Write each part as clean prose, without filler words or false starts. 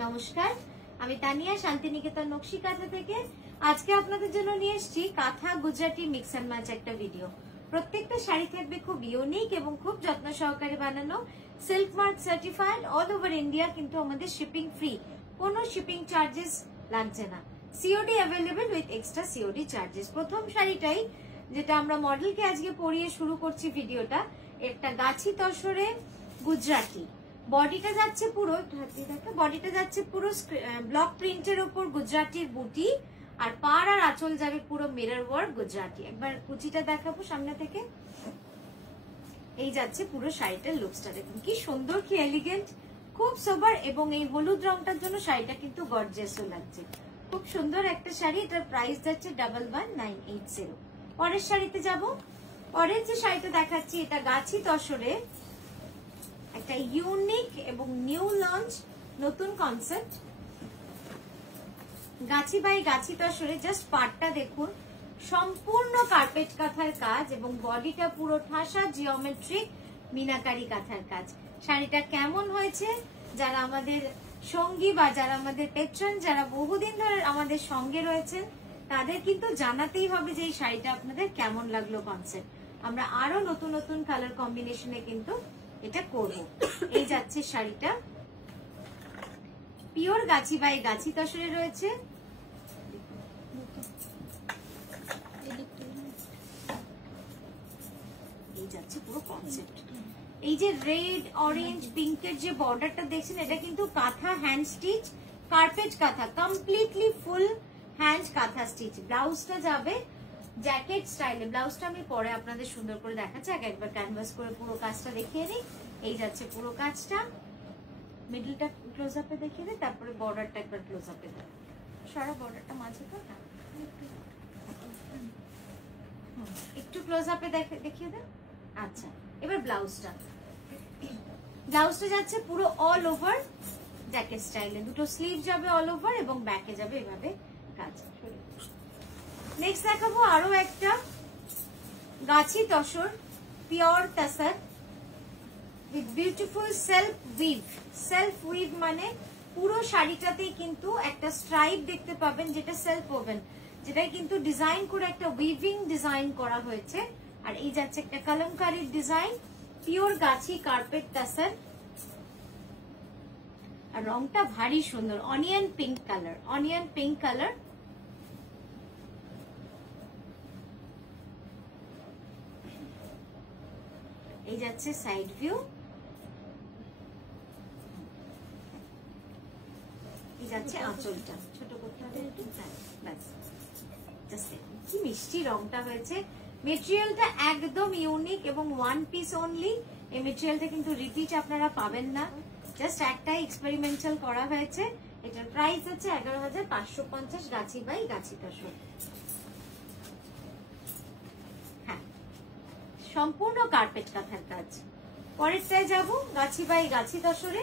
নমস্কার, আমি তানিয়া শান্তিনিকেতন নকশি কাঁথা থেকে। আজকে আপনাদের জন্য নিয়ে এসেছি কাঁথা গুজরাটি মিক্স অ্যান্ড ম্যাচ একটা ভিডিও। প্রত্যেকটা শাড়ি থাকবে খুব ইউনিক এবং খুব যত্ন সহকারে বানানো, silk mark certified, all over India. কিন্তু আমাদের শিপিং ফ্রি, কোনো শিপিং চার্জেস লাগছে না। COD available with extra COD charges. প্রথম শাড়িটাই যেটা আমরা মডেলকে আজকে পরিয়ে শুরু করছি ভিডিওটা, একটা গাছি তসরে গুজরাটি। বডিটা যাচ্ছে পুরো, বডিটা যাচ্ছে পুরো ব্লক প্রিন্টের উপর গুজরাটির বুটি, আর পাড় আর আঁচল যাবে পুরো মিরর ওয়ার্ক গুজরাটি। একবার কুচিটা দেখাবো সামনে থেকে। এই যাচ্ছে পুরো শাড়িটার লুকসটা, দেখুন কি সুন্দর, কি এলিগেন্ট, খুব সোবার। এবং এই হলুদ রংটার জন্য শাড়িটা কিন্তু গর্জিয়াসও লাগছে। খুব সুন্দর একটা শাড়ি। এটার প্রাইস যাচ্ছে 11980। পরের শাড়িতে যাব। পরের যে শাড়িটা দেখাচ্ছি এটা গাছি তসরে, একটা ইউনিক এবং নিউ লঞ্চ, নতুন concept. Gachhi by Gachhi তসরে। Just পাটটা দেখুন, সম্পূর্ণ কার্পেট কাঁথার কাজ এবং বডিটা পুরো ঠাসা জিওমেট্রিক মিনাকারি কাঁথার কাজ। শাড়িটা কেমন হয়েছে, যারা আমাদের সঙ্গী বা যারা আমাদের পেট্রন, যারা বহুদিন ধরে আমাদের সঙ্গে রয়েছেন, তাদের কিন্তু জানাতেই হবে যে এই শাড়িটা আপনাদের কেমন লাগলো কনসেপ্ট। আমরা আরো নতুন নতুন কালার কম্বিনেশনে কিন্তু এটা করব। এই যাচ্ছে শাড়িটা, পিওর গাছি বাই গাছি তসরে রয়েছে। এই যাচ্ছে পুরো কনসেপ্ট। এই যে রেড অরেঞ্জ পিঙ্কের যে বর্ডারটা দেখছেন, এটা কিন্তু কাঁথা হ্যান্ড স্টিচ, কার্পেট কাঁথা, কমপ্লিটলি ফুল হ্যান্ড কাঁথা স্টিচ। ব্লাউজটা যাবে জ্যাকেট স্টাইলে। ব্লাউজটা আমি পরে আপনাদের সুন্দর করে দেখাচ্ছি, আগে একবার ক্যানভাস করে পুরো কাজটা দেখিয়ে নিই। এই যাচ্ছে পুরো কাজটা, মিডলটা ক্লোজ আপে দেখিয়ে দিই, তারপরে বর্ডারটা একবার ক্লোজ আপে দেয়। সারা বর্ডারটা মাঝে তো না, একটু ক্লোজ আপে দেখিয়ে দেন। আচ্ছা, এবার ব্লাউজটা। ব্লাউজটা যাচ্ছে পুরো অল ওভার জ্যাকেট স্টাইলে, দুটো স্লিভ যাবে অল ওভার এবং ব্যাকে যাবে এভাবে কাজ। নেক্সট দেখাবো আরো একটা গাছি tussar, pure তাসার with beautiful self we've. Self we've মানে পুরো শাড়িটাতেই কিন্তু একটা স্ট্রাইপ দেখতে পাবেন, যেটা সেলফ ওভেন, যেটাই কিন্তু ডিজাইন করে একটা উইভিং ডিজাইন করা হয়েছে। আর এই যাচ্ছে একটা কলমকারীর ডিজাইন, পিওর গাছি কার্পেট তাসার। আর রংটা ভারী সুন্দর, onion pink colour, onion pink colour. এই যাচ্ছে সাইড ভিউ। এই যাচ্ছে আঁচলটা, ছোট করতে হবে একটু, ব্যাস। কি মিষ্টি রংটা হয়েছে। মেটেরিয়ালটা একদম ইউনিক এবং ওয়ান পিস অনলি। এই মেটেরিয়ালটা কিন্তু রিপিট আপনারা পাবেন না, জাস্ট একটাই এক্সপেরিমেন্টাল করা হয়েছে। এটার প্রাইস হচ্ছে 11550 গাছি বাই গাছি তসর। হ্যাঁ, সম্পূর্ণ কার্পেট কাঁথার কাজ। পরেরটায় যাব গাছি বাই গাছি তসরে।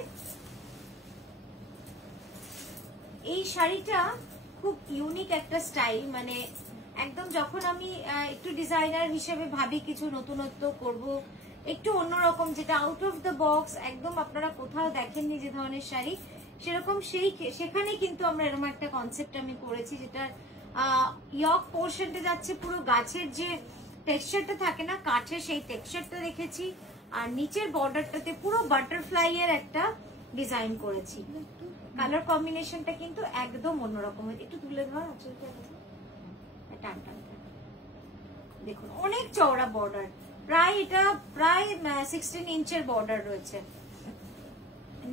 এই শাড়িটা খুব ইউনিক একটা স্টাইল, মানে একদম যখন আমি একটু ডিজাইনার হিসেবে ভাবি কিছু নতুনত্ব করব, একটু অন্যরকম, যেটা আউট অফ দ্য বক্স, একদম আপনারা কোথাও দেখেননি যে ধরনের শাড়ি, সেরকম সেখানে কিন্তু আমরা এরকম একটা কনসেপ্ট আমি করেছি, যেটা ইয়ক পোর্শনটা যাচ্ছে পুরো গাছের যে টেক্সচারটা থাকে না কাঠের, সেই টেক্সচারটা রেখেছি। আর নিচের বর্ডারটাতে পুরো বাটারফ্লাই এর একটা ডিজাইন করেছি। কালার কম্বিনেশনটা কিন্তু একদম অন্যরকম। একটু তুলে ধর আঁচলটা, টান টান, দেখুন অনেক চওড়া বর্ডার, প্রায় 16 ইঞ্চের বর্ডার রয়েছে।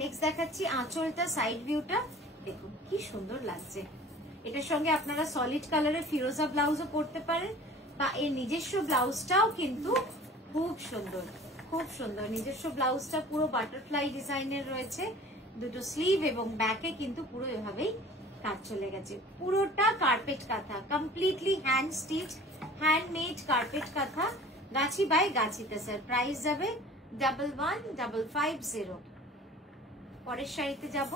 নেক্সট দেখাচ্ছি আঁচলটা, সাইড ভিউটা দেখুন কি সুন্দর লাগছে। এটার সঙ্গে আপনারা সলিড কালারের ফিরোজা ব্লাউজও পরতে পারেন, বা এর নিজস্ব ব্লাউজটাও কিন্তু খুব সুন্দর, খুব সুন্দর। নিজস্ব ব্লাউজটা পুরো বাটারফ্লাই ডিজাইনের রয়েছে, দুটো স্লিভ এবং ব্যাকে কিন্তু পুরো এভাবেই কাজ চলে গেছে। পুরোটা কার্পেট কাঁথা, completely hand stitch, handmade carpet কাঁথা, গাছি বাই গাছি তাসার। প্রাইস যাবে 11550। পরের শাড়িতে যাব।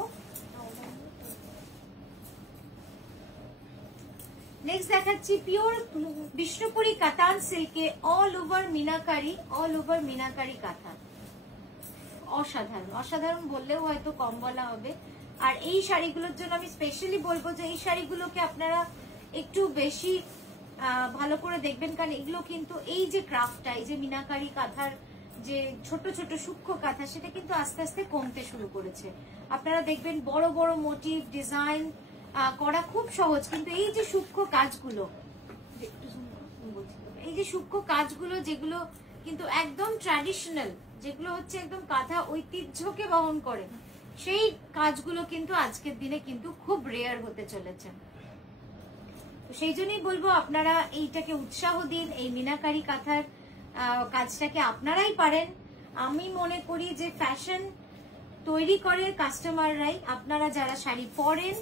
নেক্সট দেখাচ্ছি পিওর বিষ্ণুপুরি কাতান সিল্কে অল ওভার মিনাকারি কাঁথা। অসাধারণ, অসাধারণ বললেও হয়তো কম বলা হবে। আর এই শাড়িগুলোর জন্য আমি স্পেশালি বলবো যে এই শাড়িগুলোকে আপনারা একটু বেশি ভালো করে দেখবেন, কারণ এগুলো কিন্তু এই যে ক্রাফটটা, এই যে মিনাকারি কাঁথার যে ছোট ছোট সূক্ষ্ম কাঁথা, সেটা কিন্তু আস্তে আস্তে কমতে শুরু করেছে। আপনারা দেখবেন বড় বড় মোটিভ ডিজাইন করা খুব সহজ, কিন্তু এই যে সূক্ষ্ম কাজগুলো, এই যে সূক্ষ্ম কাজগুলো যেগুলো কিন্তু একদম ট্র্যাডিশনাল, যেগুলো হচ্ছে একদম কাঁথা ঐতিহ্যকে বহন করে, সেই কাজগুলো কিন্তু আজকের দিনে কিন্তু খুব রেয়ার হতে চলেছে। সেই জন্যই বলবো আপনারা এইটাকে উৎসাহ দিন, এই মিনাকারি কাঁথার কাজটাকে আপনারাই পারেন। আমি মনে করি যে ফ্যাশন তৈরি করে কাস্টমাররাই, আপনারা যারা শাড়ি পরেন,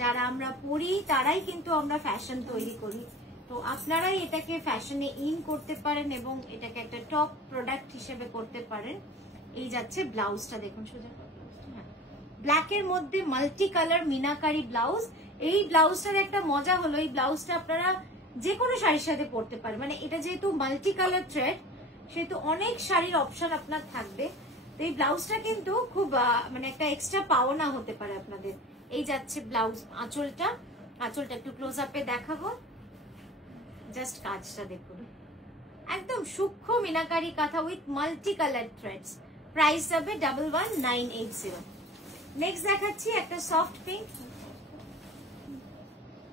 যারা আমরা পরি, তারাই কিন্তু আমরা ফ্যাশন তৈরি করি। তো আপনারাই এটাকে ফ্যাশনে ইন করতে পারেন এবং এটাকে একটা টপ প্রোডাক্ট হিসেবে করতে পারেন। এই যাচ্ছে ব্লাউজটা, দেখুন সোজা ব্ল্যাকের মধ্যে মাল্টি কালার মিনাকারি ব্লাউজ। এই ব্লাউজটার একটা মজা হলো, এই ব্লাউজটা আপনারা যে কোনো শাড়ির সাথে পরতে পারেন, মানে এটা যেহেতু মাল্টি কালার থ্রেড, সেহেতু অনেক শাড়ির অপশন আপনার থাকবে। তো এই ব্লাউজটা কিন্তু খুব মানে একটা এক্সট্রা পাওনা হতে পারে আপনাদের। এই যাচ্ছে ব্লাউজ, আঁচলটা একটু ক্লোজ আপে দেখাবো, জাস্ট কাজটা দেখুন, একদম সূক্ষ্ম মিনাকারি কাঁথা with multi colour threads. Price যাবে 11980। নেক্সট দেখাচ্ছি একটা সফট পিঙ্ক।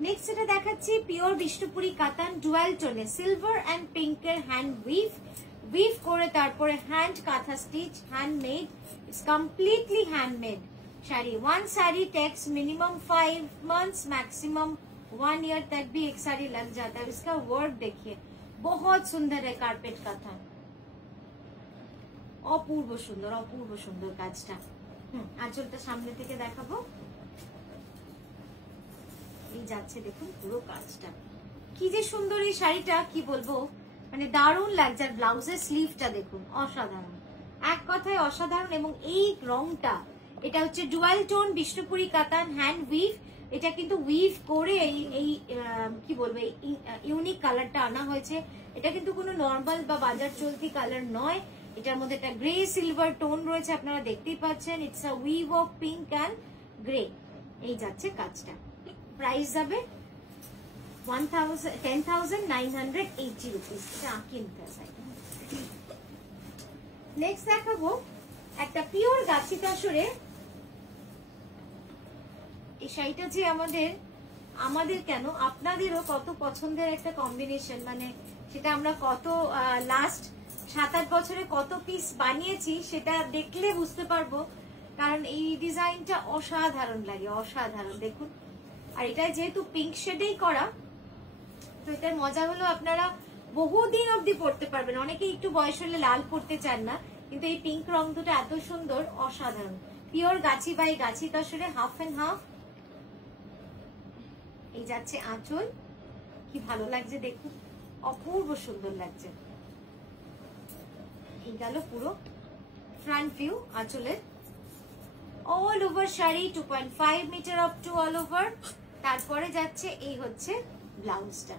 নেক্সট এটা দেখাচ্ছি পিওর বিষ্ণুপুরি কাতান ডুয়াল টোনে, সিলভার অ্যান্ড পিঙ্কের হ্যান্ড উইভ করে তারপরে হ্যান্ড কাঁথা stitch, handmade, it's completely handmade sari. One sari takes minimum 5 months, maximum 1 year तक भी एक साड़ी लग जाता है। इसका वर्क देखिए, बहुत सुंदर है कार्पेट काथा, অপূর্ব সুন্দর কাজটা। আঁচলটা সামনে থেকে দেখাবো, এই যাচ্ছে দেখুন পুরো কাজটা, কি যে সুন্দর এই শাড়িটা, কি বলবো, মানে দারুণ লাগছে। আর ব্লাউজের স্লিভটা দেখুন, অসাধারণ, এক কথায় অসাধারণ। এবং এই রংটা, এটা হচ্ছে ডুয়াল টোন বিষ্ণুপুরি কাতান হ্যান্ড উইভ। এটা কিন্তু উইভ করে এই কি বলবো ইউনিক কালারটা আনা হয়েছে। এটা কিন্তু কোনো নর্মাল বা বাজার চলতি কালার নয়, এটার মধ্যে একটা গ্রে সিলভার টোন রয়েছে, আপনারা দেখতেই পাচ্ছেন। It's a we've of pink and grey. এই যাচ্ছে কাজটা, প্রাইস যাবে 10,980 রুপিস। কিনতে চাই। নেক্সট দেখাবো একটা পিওর গাছি তসরে। এই শাড়িটা যে আমাদের কেন আপনাদেরও কত পছন্দের একটা কম্বিনেশন, মানে সেটা আমরা কত লাস্ট 7-8 বছরে কত পিস বানিয়েছি সেটা দেখলে বুঝতে পারবো, কারণ এই ডিজাইনটা অসাধারণ লাগে, অসাধারণ দেখুন। আর এটা যেহেতু পিঙ্ক শেডেই করা, তো এটার মজা হলো আপনারা বহুদিন অব্দি পরতে পারবেন। অনেকে একটু বয়স হলে লাল পরতে চান না, কিন্তু এই পিঙ্ক রং দুটো এত সুন্দর, অসাধারণ। Pure Gachhi by Gachhi তসরে, half and half. এই যাচ্ছে আঁচল, কি ভালো লাগছে দেখুন, অপূর্ব সুন্দর লাগছে। এই গেল পুরো ফ্রন্ট ভিউ আঁচলের। All over sari 2.5 metre up to all over. তারপরে যাচ্ছে এই হচ্ছে ব্লাউজটা,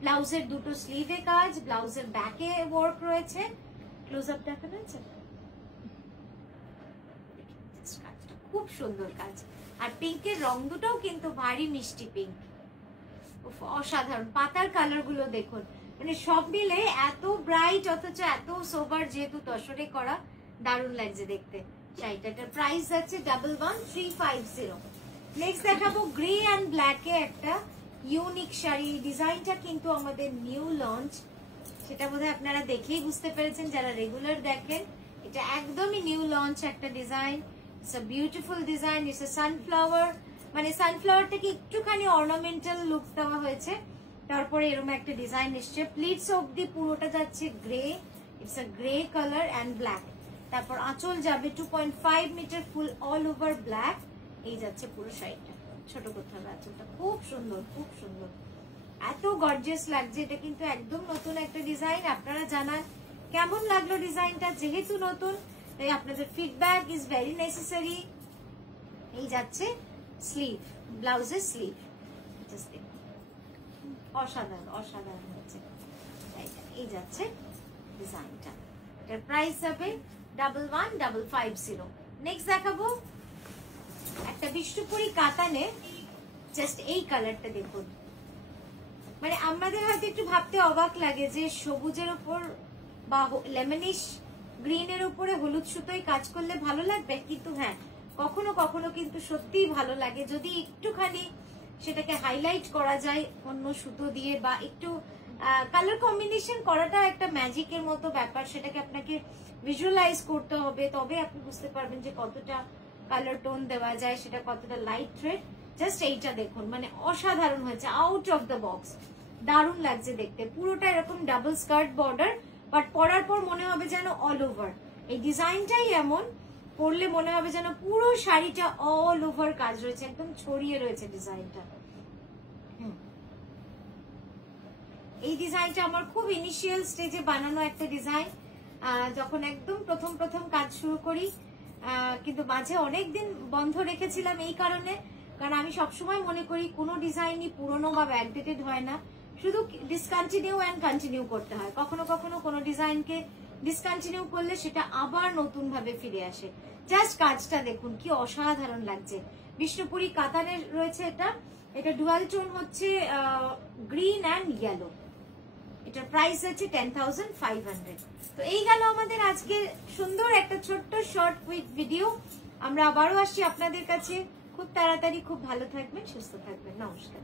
ব্লাউজের দুটো স্লিভে কাজ, ব্লাউজের ব্যাকে ওয়ার্ক রয়েছে। ক্লোজ আপ দেখানো আছে, খুব সুন্দর কাজ। আর পিঙ্কের রং দুটোও কিন্তু ভারী মিষ্টি পিঙ্ক, অসাধারণ। পাতার কালার গুলো দেখুন, মানে সব মিলে এত ব্রাইট অথচ এত সোবার, যেহেতু তসরে করা, দারুণ লাগছে দেখতে শাড়িটার। প্রাইস যাচ্ছে 11350। নেক্সট দেখাবো গ্রে অ্যান্ড ব্ল্যাকে একটা ইউনিক শাড়ি। ডিজাইনটা কিন্তু আমাদের নিউ লঞ্চ, সেটা বোধহয় আপনারা দেখেই বুঝতে পেরেছেন যারা রেগুলার দেখেন। এটা একদমই নিউ লঞ্চ একটা design. It's a beautiful design. It's a sunflower, মানে সানফ্লাওয়ারটাকে একটুখানি অর্নামেন্টাল লুক দেওয়া হয়েছে, তারপরে এরকম একটা ডিজাইন এসছে। প্লিটস অব্দি পুরোটা যাচ্ছে grey, it's a grey colour and black. তারপর আঁচল যাবে 2.5 metre full all over black. এই যাচ্ছে পুরো শাড়িটা, ছোট করতে হবে আঁচলটা, খুব সুন্দর, খুব সুন্দর, এত গর্জিয়াস লাগছে। এটা কিন্তু একদম নতুন একটা ডিজাইন। আপনারা জানান কেমন লাগলো ডিজাইনটা, যেহেতু নতুন তাই আপনাদের ফিডব্যাক ইজ ভেরি নেসেসারি। এই যাচ্ছে স্লিভ, ব্লাউজের স্লিভ, অসাধারণ, অসাধারণ হয়েছে। এই যাচ্ছে ডিজাইনটা, এটার প্রাইস যাবে 11550। নেক্সট দেখাবো বিষ্ণুপুরি কাতানে জাস্ট এই কালারটা দেখুন, মানে আমাদের হয়তো একটু ভাবতে অবাক লাগে যে সবুজের উপর বা লেমনিশ গ্রিনের উপরে হলুদ সুতোয় কাজ করলে ভালো লাগবে, কিন্তু হ্যাঁ কখনো কখনো কিন্তু সত্যিই ভালো লাগে যদি একটুখানি সেটাকে হাইলাইট করা যায় অন্য সুতো দিয়ে, বা একটু কালার কম্বিনেশন করাটা একটা ম্যাজিকের মতো ব্যাপার, সেটাকে আপনাকে ভিজুয়ালাইজ করতে হবে, তবে আপনি বুঝতে পারবেন যে কতটা কালার টোন দেওয়া যায়, সেটা কতটা লাইট রেড। জাস্ট এইটা দেখুন, মানে অসাধারণ হয়েছে, আউট অফ দ্য বক্স, দারুণ লাগছে দেখতে। পুরোটা এরকম ডাবল স্কার্ট বর্ডার, বাট পরার পর মনে হবে যেন অল ওভার, এই ডিজাইনটাই এমন, পরলে মনে হবে যেন পুরো শাড়িটা অল ওভার কাজ রয়েছে, একদম ছড়িয়ে রয়েছে ডিজাইনটা। এই ডিজাইনটা আমার খুব ইনিশিয়াল স্টেজে বানানো একটা ডিজাইন, যখন একদম প্রথম কাজ শুরু করি, কিন্তু মাঝে অনেকদিন বন্ধ রেখেছিলাম এই কারণে, কারণ আমি সবসময় মনে করি কোনো ডিজাইনই পুরনো বা ব্যাকডেটেড হয় না, শুধু ডিসকন্টিনিউ অ্যান্ড কন্টিনিউ করতে হয়। কখনো কখনো কোনো ডিজাইনকে ডিসকন্টিনিউ করলে সেটা আবার নতুন ভাবে ফিরে আসে। জাস্ট কাজটা দেখুন কি অসাধারণ লাগছে, বিষ্ণুপুরি কাতানের রয়েছে এটা ডুয়াল টোন হচ্ছে গ্রিন অ্যান্ড ইয়েলো, এটার প্রাইস হচ্ছে 10,500। তো এই গেল আমাদের আজকে সুন্দর একটা ছোট্ট শর্ট কুইক ভিডিও। আমরা আবারও আসছি আপনাদের কাছে খুব তাড়াতাড়ি। খুব ভালো থাকবেন, সুস্থ থাকবেন, নমস্কার।